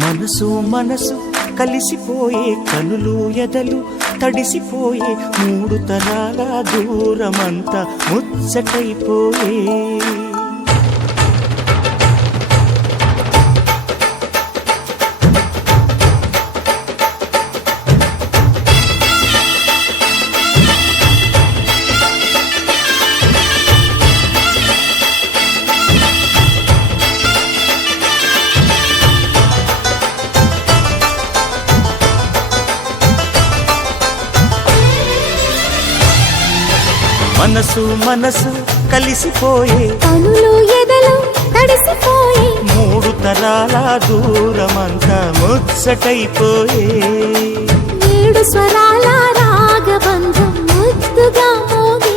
మనసు మనసు కలిసిపోయే కనులు ఎదలు తడిసిపోయే మూడు తరాల దూరమంతా ముచ్చటైపోయే మనసు మనసు కలిసిపోయే కనులు ఎదలు తడిసిపోయే మూడు తరాల దూరమంతా ముచ్చటైపోయే ఏడు స్వరాల రాగబంధం ముద్దుగా మోగే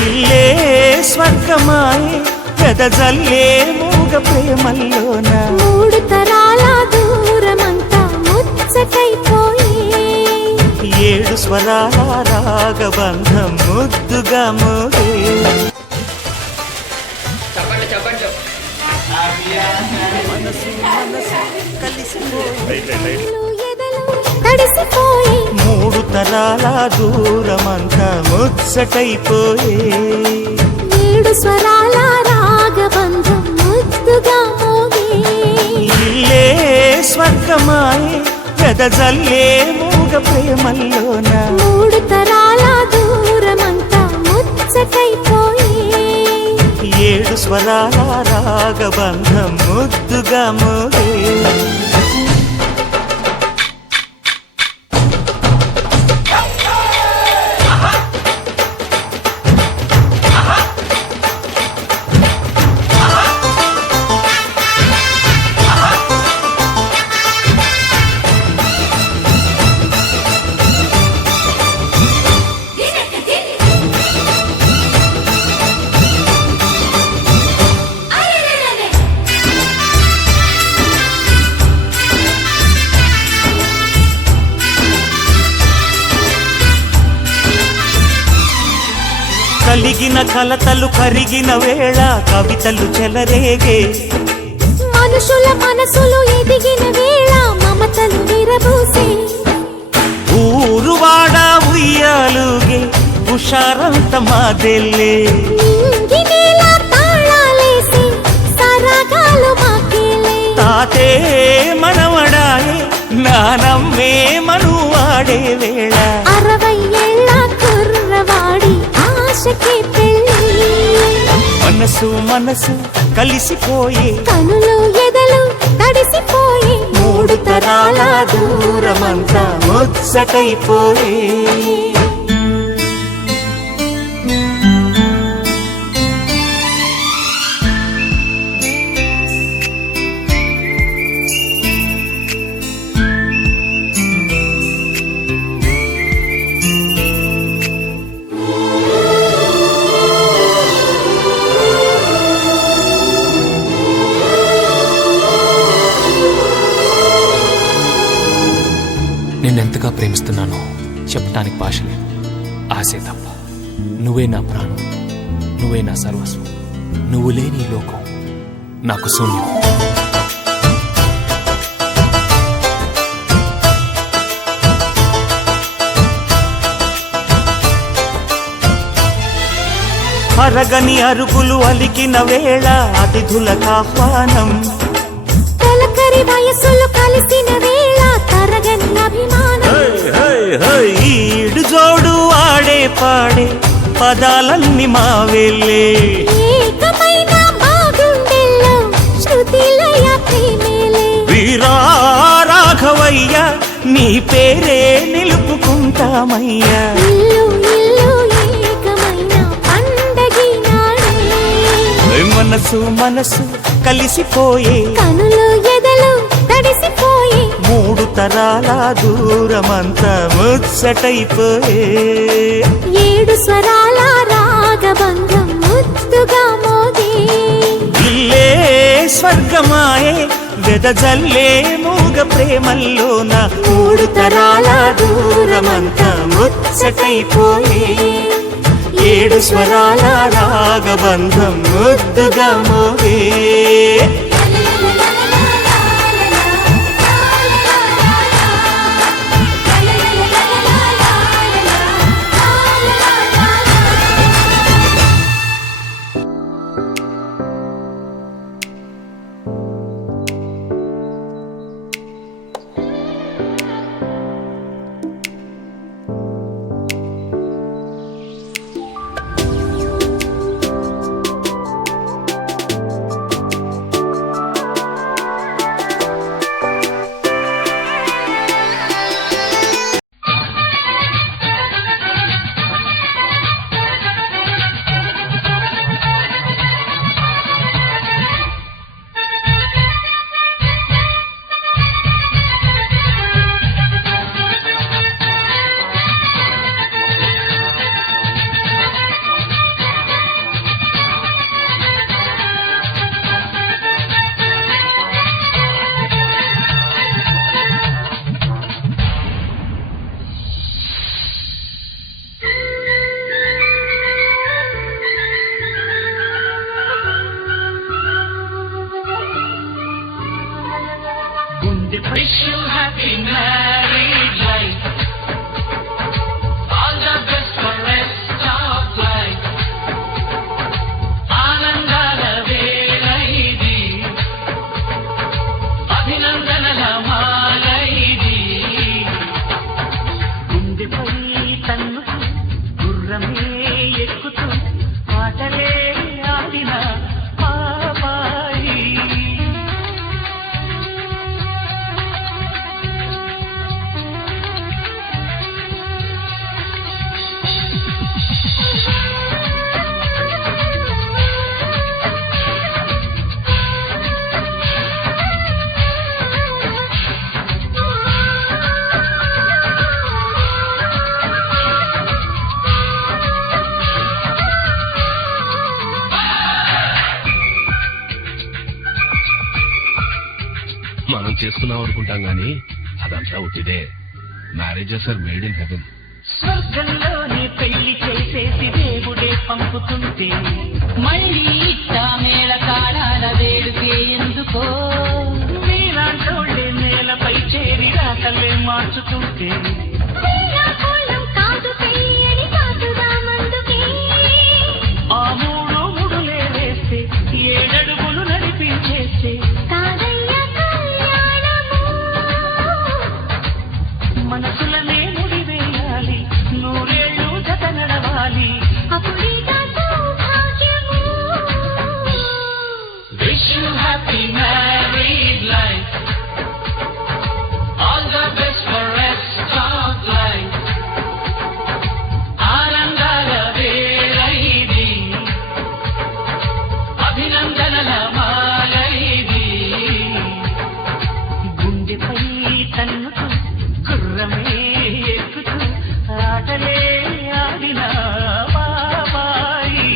ఇల్లే స్వర్గమాయే వెదజల్లే మూగ ప్రేమల్లోన మూడు తరాల దూరమంతా ముచ్చటైపోయే ఏడు స్వరాల రాగబంధం ముద్దుగా మోగే మనసు మనసు కలిసిపోయే కనులు ఎదలు తడిసిపోయే మూడు తరాల దూరమంతా ముచ్చటైపోయే ఏడు స్వరాల రాగబంధం ముద్దుగా మోగే ఇల్లే స్వర్గమాయే వెదజల్లే మూగ ప్రేమల్లోన మూడు తరాల దూరమంతా ముచ్చటైపోయే ఏడు స్వరాల రాగబంధం ముద్దుగా మోగే కలిగిన కలతలు కరిగిన వేళ కవితలు చెలరేగే మనుషుల మనసులు ఎదిగిన వేళ మమతలు విరబూసే ఊరువాడ ఉయ్యాలుగే హుషారంత మాదెల్లే నింగినేల తాళాలేసి సరాగాలు మాకేలే తాతే మనవడాయే నానమ్మే మనువాడే వేళ 60 ఏళ్ల కుర్రవాడి ఆశకి పెళ్ళి మనసు మనసు కలిసిపోయే కనులు ఎదలు తడిసిపోయే మూడు తరాల దూరమంతా ముచ్చటైపోయే నిన్నెంతగా ప్రేమిస్తున్నానో చెప్పటానికి భాష లేదు. ఆశే తప్ప. నువ్వే నా ప్రాణం, నువ్వే నా సర్వస్వం. నువ్వు లేని ఈ లోకం నాకు శూన్యం. అరగని అరుగులు అలికిన వేళ అతిథులకు ఆహ్వానం తొలకరి వయసులు కలిసిన వేళ తరగని అభిమానం ఈడు జోడు ఆడే పాడే పదాలన్నీ మా వెళ్ళే ఏకమైన మా గుండెల్లో శృతిలయ ప్రేమేలే వీరా రాఘవయ్య నీ పేరే నిలుపుకుంటామయ్యా ఇల్లు ఇల్లు ఏకమైన పండగి నాడే మనసు మనసు కలిసిపోయే కనులు ఎదలు తడిసిపోయే మూడు తరాల దూరమంతా ముచ్చటైపోయే ఏడు స్వరాల రాగబంధం ముద్దుగా మోగే ఇల్లే స్వర్గమాయే వెదజల్లే మూగ ప్రేమల్లోన మూడు తరాల దూరమంతా ముచ్చటైపోయే ఏడు స్వరాల రాగబంధం ముద్దుగా మోగే Wish you happy married life. All the best for rest of life. ఆనందాల వేళ ఇది, అభినందనల మాల ఇది. గుండెపై తన్నుతూ గుర్రమే ఎక్కుతూ ఆటలే ఆడిన పాపాయి. మనం చేసుకున్నాం అనుకుంటాం గానీ అదంతా ఉట్టిదే. Marriages are made in heaven. స్వర్గంలోనే పెళ్లి చేసేసి దేవుడే పంపుతుంటే మళ్ళీ ఇట్టా మేళ కాలాల వేడుకే ఎందుకో, మీలాంటోళ్ళే నేలపై చేరి రాకలే మార్చుతుంటే శ్రీకాకుళం కాదు పెళ్ళి కాదుగా మందుకే. ఆ మూడు ముడులే వేస్తే ఏడడుగులు నడిపించేస్తే కాదయ్య కళ్యాణము, మనసులనే ముడివేయాలి, నూరేళ్ళు జత నడవాలి. అప్పుడిగా సౌభాగ్యము. Wish you happy married life. All the best for rest of life. ఆనందాల వేళ ఇది, అభినందనల మాల ఇది. గుండెపై తన్నుతూ గుర్రమే ఎక్కుతూ ఆటలే ఆడిన బాబాయి.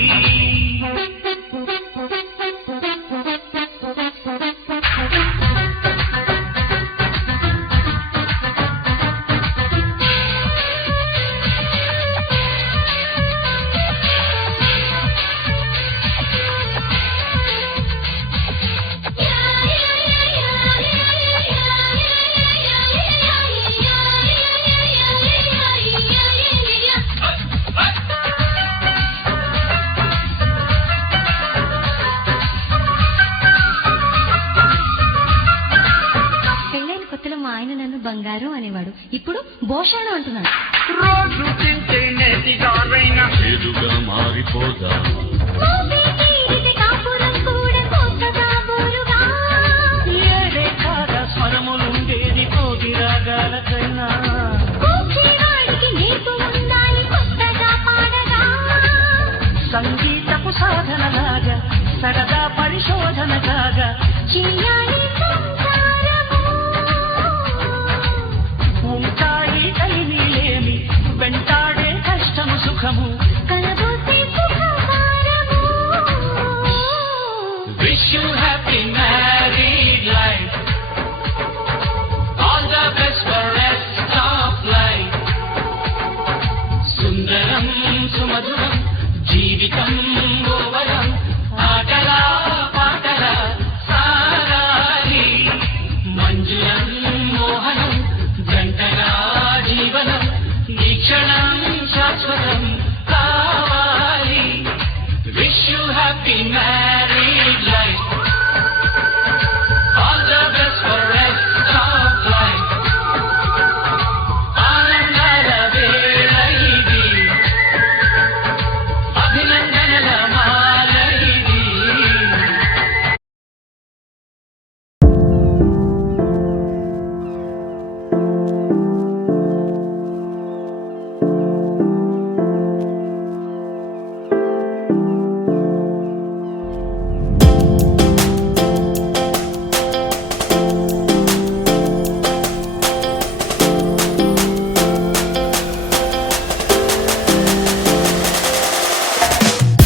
పెళ్ళైన కొత్తలో మా ఆయన నన్ను బంగారు అనేవాడు, ఇప్పుడు భోషాణం అంటున్నాడు. రోజు తింటే నేతిగారైనా ఎదుగా మారిపోదా. ఓ